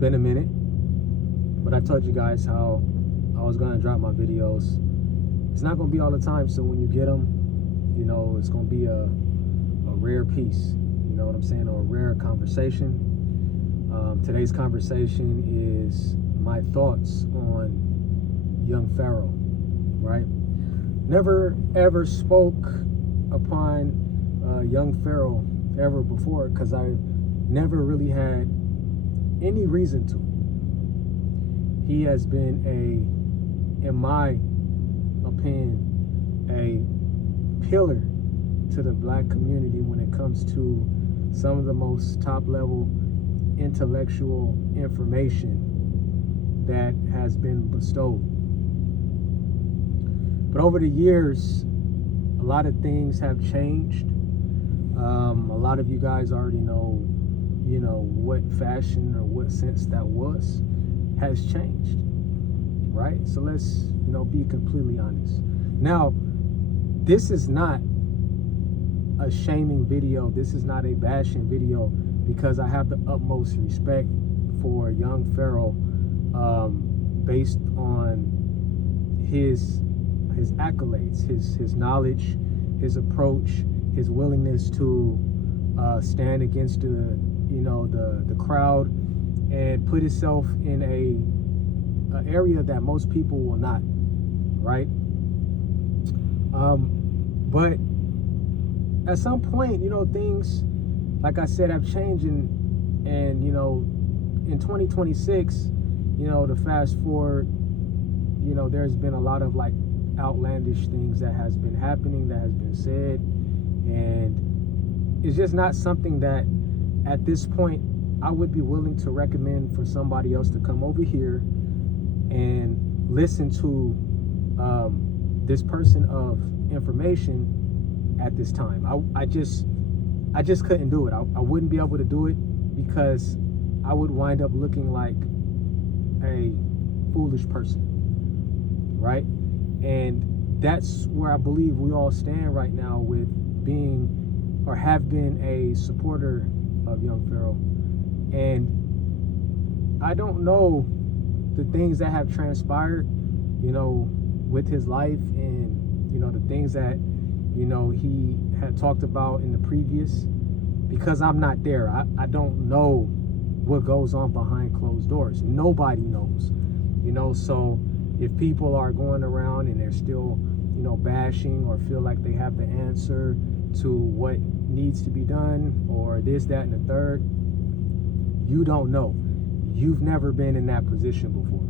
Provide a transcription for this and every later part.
been a minute, but I told you guys how I was gonna drop my videos. It's not gonna be all the time, so when you get them, you know, it's gonna be a rare piece. You know what I'm saying? Or a rare conversation. Today's conversation is my thoughts on young Pharaoh, right? Never ever spoke upon young Pharaoh ever before because I never really had any reason to. He has been in my opinion, a pillar to the black community when it comes to some of the most top level intellectual information that has been bestowed. But over the years, a lot of things have changed. A lot of you guys already know, you know, what fashion or what sense that has changed, right? So let's, you know, be completely honest. Now, this is not a shaming video. This is not a bashing video because I have the utmost respect for young Pharaoh based on his accolades, his knowledge, his approach, his willingness to stand against the crowd and put himself in an area that most people will not, right? But at some point, you know, things, like I said, have changed, and you know, in 2026, you know, to fast forward, you know, there's been a lot of like outlandish things that has been happening, that has been said, and it's just not something that at this point I would be willing to recommend for somebody else to come over here and listen to this person of information at this time. I just couldn't do it. I wouldn't be able to do it because I would wind up looking like a foolish person, right? And that's where I believe we all stand right now with being or have been a supporter of young Pharaoh. And I don't know the things that have transpired, you know, with his life and, you know, the things that, you know, he had talked about in the previous, because I'm not there. I don't know what goes on behind closed doors. Nobody knows, you know. So if people are going around and they're still, you know, bashing or feel like they have the answer to what needs to be done or this, that, and the third, you don't know. You've never been in that position before.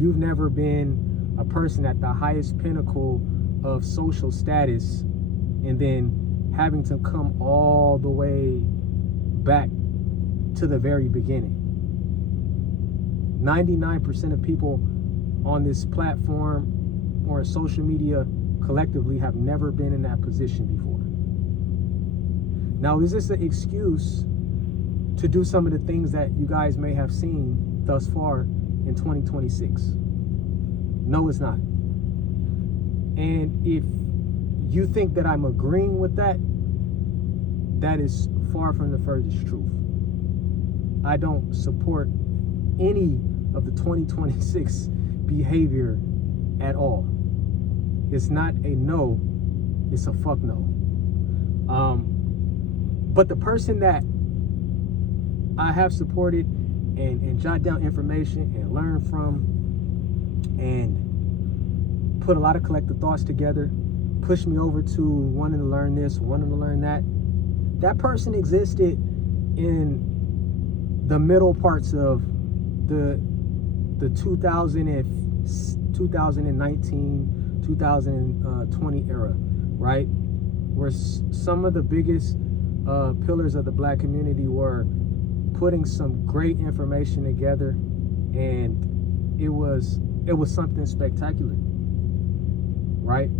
You've never been a person at the highest pinnacle of social status and then having to come all the way back to the very beginning. 99% of people on this platform or in social media collectively have never been in that position before. Now, is this an excuse to do some of the things that you guys may have seen thus far in 2026? No, it's not. And if you think that I'm agreeing with that, that is far from the furthest truth. I don't support any of the 2026 behavior at all. It's not a no, it's a fuck no. But the person that I have supported and jot down information and learn from and put a lot of collective thoughts together, push me over to wanting to learn this, wanting to learn that. That person existed in the middle parts of the 2019, 2020 era, right? Where some of the biggest pillars of the black community were putting some great information together, and it was something spectacular, right?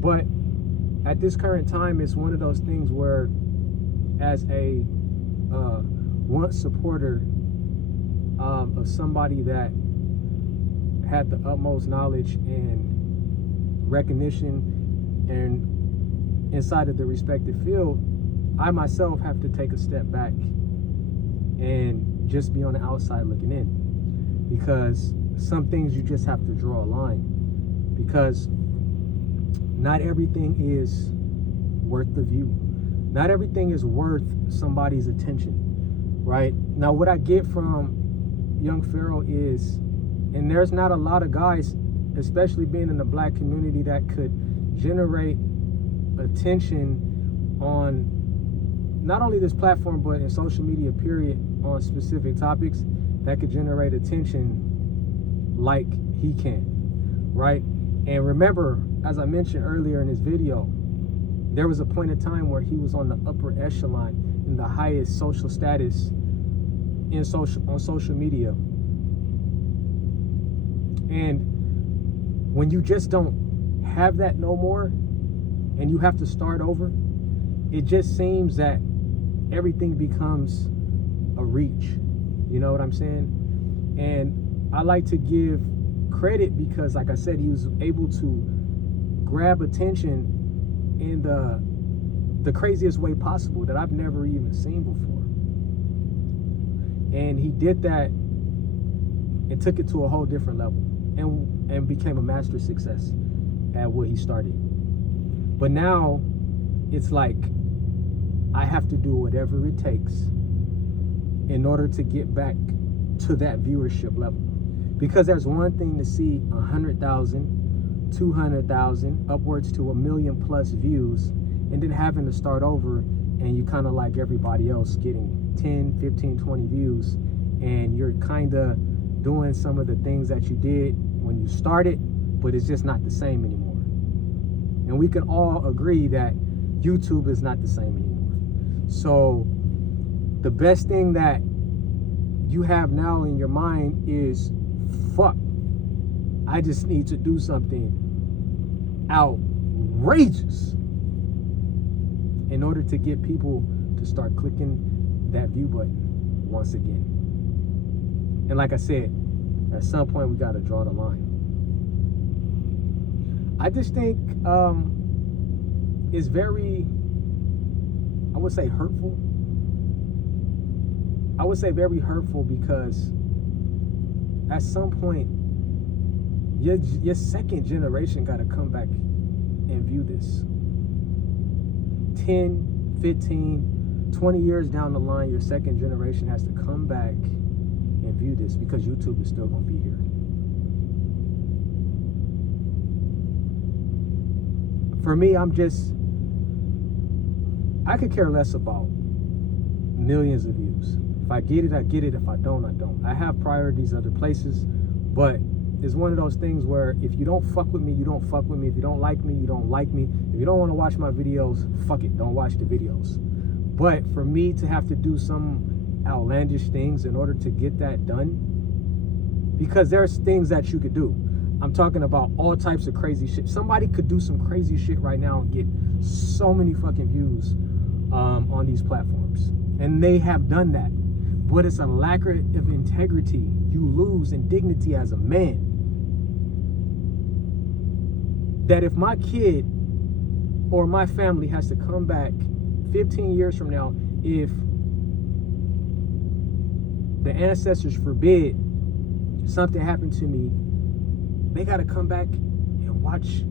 But at this current time, it's one of those things where, as a once supporter of somebody that had the utmost knowledge and recognition and inside of the respective field, I myself have to take a step back and just be on the outside looking in, because some things you just have to draw a line, because not everything is worth the view. Not everything is worth somebody's attention, right? Now, what I get from young Pharaoh is, and there's not a lot of guys, especially being in the black community, that could generate attention on not only this platform, but in social media, period, on specific topics, that could generate attention like he can, right? And remember, as I mentioned earlier in this video, there was a point in time where he was on the upper echelon in the highest social status on social media. And when you just don't have that no more, and you have to start over, it just seems that everything becomes a reach. You know what I'm saying? And I like to give credit because, like I said, he was able to grab attention in the craziest way possible that I've never even seen before. And he did that and took it to a whole different level, and became a master success at what he started. But now it's like, I have to do whatever it takes in order to get back to that viewership level. Because there's one thing to see 100,000, 200,000, upwards to 1 million plus views, and then having to start over, and you kind of like everybody else getting 10, 15, 20 views, and you're kind of doing some of the things that you did when you started, but it's just not the same anymore. And we can all agree that YouTube is not the same anymore. So the best thing that you have now in your mind is, fuck, I just need to do something outrageous in order to get people to start clicking that view button once again. And like I said, at some point we got to draw the line. I just think it's very, I would say hurtful. I would say very hurtful, because at some point your second generation got to come back and view this. 10, 15, 20 years down the line, your second generation has to come back and view this, because YouTube is still going to be here. For me, I could care less about millions of views. If I get it, I get it. If I don't, I don't. I have priorities other places, but it's one of those things where if you don't fuck with me, you don't fuck with me. If you don't like me, you don't like me. If you don't want to watch my videos, fuck it, don't watch the videos. But for me to have to do some outlandish things in order to get that done, because there's things that you could do. I'm talking about all types of crazy shit. Somebody could do some crazy shit right now and get so many fucking views on these platforms. And they have done that. But it's a lack of integrity. You lose in dignity as a man. That if my kid or my family has to come back 15 years from now, if the ancestors forbid something happened to me, they got to come back and watch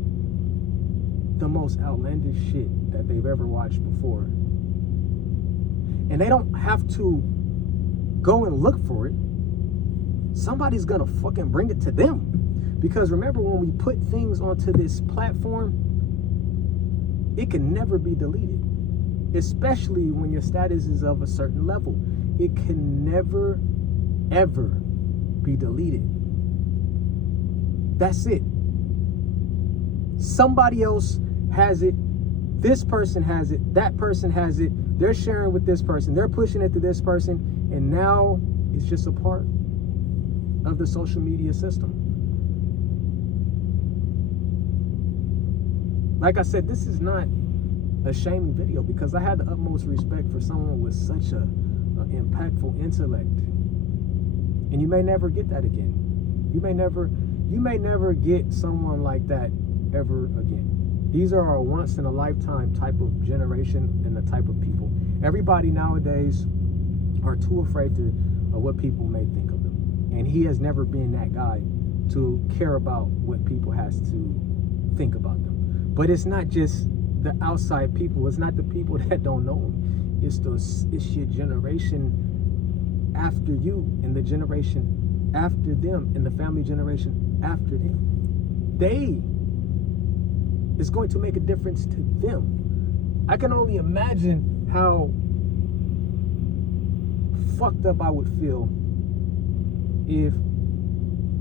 the most outlandish shit that they've ever watched before. And they don't have to go and look for it. Somebody's gonna fucking bring it to them. Because remember, when we put things onto this platform, it can never be deleted. Especially when your status is of a certain level. It can never, ever be deleted. That's it. Somebody else has it. This person has it. That person has it. They're sharing with this person. They're pushing it to this person. And now it's just a part of the social media system. Like I said, this is not a shaming video, because I had the utmost respect for someone with such a impactful intellect. And you may never get that again. You may never get someone like that ever again. These are a once in a lifetime type of generation and the type of people. Everybody nowadays are too afraid to of what people may think of him. And he has never been that guy to care about what people has to think about them. But it's not just the outside people. It's not the people that don't know him. It's your generation after you, and the generation after them, and the family generation after them. It's going to make a difference to them. I can only imagine how fucked up I would feel if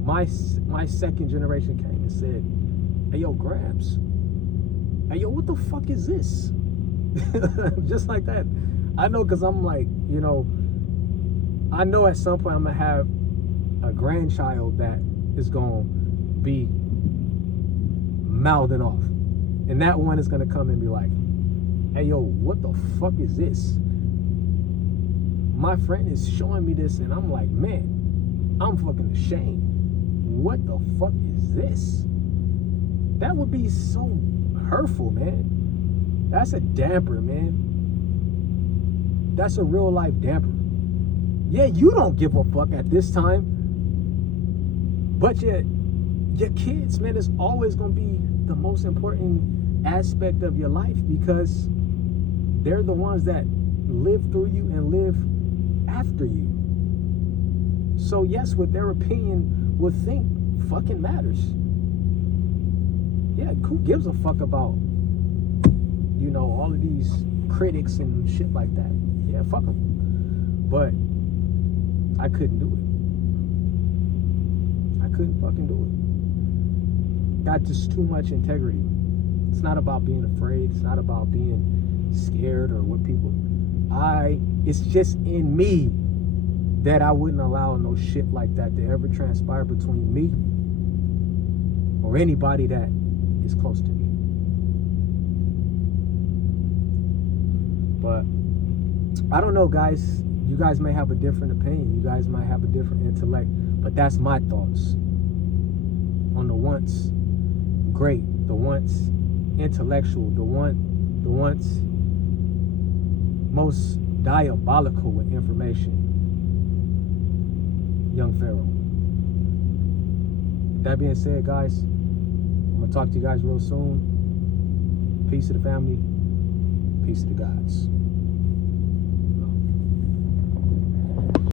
my second generation came and said, "Hey, yo, Gramps, hey, yo, what the fuck is this?" Just like that. I know, because I'm like, I know at some point I'm going to have a grandchild that is going to be mouthing off. And that one is going to come and be like, "Hey, yo, what the fuck is this? My friend is showing me this," and I'm like, "Man, I'm fucking ashamed. What the fuck is this?" That would be so hurtful, man. That's a damper, man. That's a real life damper. Yeah, you don't give a fuck at this time, but your kids, man, is always going to be the most important aspect of your life, because they're the ones that live through you and live after you. So yes, what their opinion would think fucking matters. Yeah, who gives a fuck about, all of these critics and shit like that? Yeah, fuck them. But I couldn't do it. I couldn't fucking do it. Got just too much integrity. It's not about being afraid. It's not about being scared or what people. It's just in me that I wouldn't allow no shit like that to ever transpire between me or anybody that is close to me. But I don't know, guys. You guys may have a different opinion. You guys might have a different intellect. But that's my thoughts on the once great, the once intellectual, the once most diabolical with information, young Pharaoh. That being said, guys, I'm going to talk to you guys real soon. Peace to the family. Peace to the gods.